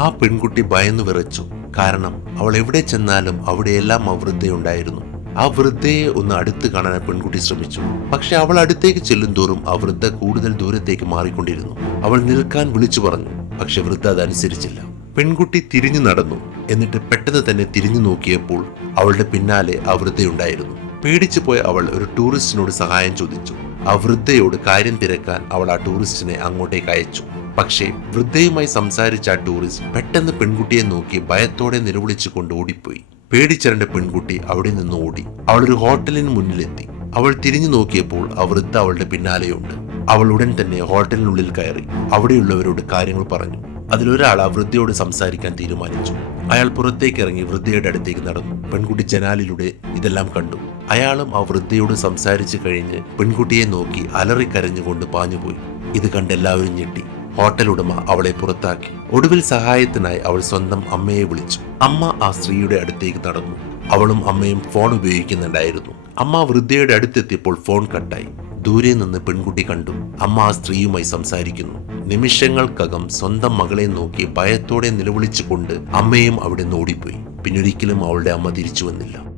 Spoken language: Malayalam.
ആ പെൺകുട്ടി ഭയന്നു വിറച്ചു. കാരണം അവൾ എവിടെ ചെന്നാലും അവിടെയെല്ലാം ആ വൃദ്ധയുണ്ടായിരുന്നു. ആ വൃദ്ധയെ ഒന്ന് അടുത്ത് കാണാൻ പെൺകുട്ടി ശ്രമിച്ചു. പക്ഷെ അവൾ അടുത്തേക്ക് ചെല്ലും തോറും ആ വൃദ്ധ കൂടുതൽ ദൂരത്തേക്ക് മാറിക്കൊണ്ടിരുന്നു. അവൾ നിൽക്കാൻ വിളിച്ചു പറഞ്ഞു. പക്ഷെ വൃദ്ധ അതനുസരിച്ചില്ല. പെൺകുട്ടി തിരിഞ്ഞു നടന്നു. എന്നിട്ട് പെട്ടെന്ന് തന്നെ തിരിഞ്ഞു നോക്കിയപ്പോൾ അവളുടെ പിന്നാലെ ആ വൃദ്ധയുണ്ടായിരുന്നു. പേടിച്ചു പോയ അവൾ ഒരു ടൂറിസ്റ്റിനോട് സഹായം ചോദിച്ചു. ആ വൃദ്ധയോട് കാര്യം തിരക്കാൻ അവൾ ആ ടൂറിസ്റ്റിനെ അങ്ങോട്ടേക്ക് അയച്ചു. പക്ഷേ വൃദ്ധയുമായി സംസാരിച്ച ആ ടൂറിസ്റ്റ് പെട്ടെന്ന് പെൺകുട്ടിയെ നോക്കി ഭയത്തോടെ നിലവിളിച്ചുകൊണ്ട് ഓടിപ്പോയി. പേടിച്ചരണ്ട പെൺകുട്ടി അവിടെ നിന്ന് ഓടി. അവൾ ഒരു ഹോട്ടലിന് മുന്നിലെത്തി. അവൾ തിരിഞ്ഞു നോക്കിയപ്പോൾ ആ വൃദ്ധ അവളുടെ പിന്നാലെയുണ്ട്. അവൾ ഉടൻ തന്നെ ഹോട്ടലിനുള്ളിൽ കയറി അവിടെയുള്ളവരോട് കാര്യങ്ങൾ പറഞ്ഞു. അതിലൊരാൾ ആ വൃദ്ധയോട് സംസാരിക്കാൻ തീരുമാനിച്ചു. അയാൾ പുറത്തേക്ക് ഇറങ്ങി വൃദ്ധയുടെ അടുത്തേക്ക് നടന്നു. പെൺകുട്ടി ജനാലിലൂടെ ഇതെല്ലാം കണ്ടു. അയാളും ആ വൃദ്ധയോട് സംസാരിച്ചു കഴിഞ്ഞ് പെൺകുട്ടിയെ നോക്കി അലറിക്കരഞ്ഞുകൊണ്ട് പാഞ്ഞുപോയി. ഇത് കണ്ട് എല്ലാവരും ഞെട്ടി. ഹോട്ടൽ ഉടമ അവളെ പുറത്താക്കി. ഒടുവിൽ സഹായത്തിനായി അവൾ സ്വന്തം അമ്മയെ വിളിച്ചു. അമ്മ ആ സ്ത്രീയുടെ അടുത്തേക്ക് നടന്നു. അവളും അമ്മയും ഫോൺ ഉപയോഗിക്കുന്നുണ്ടായിരുന്നു. അമ്മ വൃദ്ധയുടെ അടുത്തെത്തിയപ്പോൾ ഫോൺ കട്ടായി. ദൂരെ നിന്ന് പെൺകുട്ടി കണ്ടു. അമ്മ ആ സ്ത്രീയുമായി സംസാരിക്കുന്നു. നിമിഷങ്ങൾക്കകം സ്വന്തം മകളെ നോക്കി ഭയത്തോടെ നിലവിളിച്ചുകൊണ്ട് അമ്മയും അവിടെ നിന്ന് ഓടിപ്പോയി. പിന്നൊരിക്കലും അവളുടെ അമ്മ തിരിച്ചു വന്നില്ല.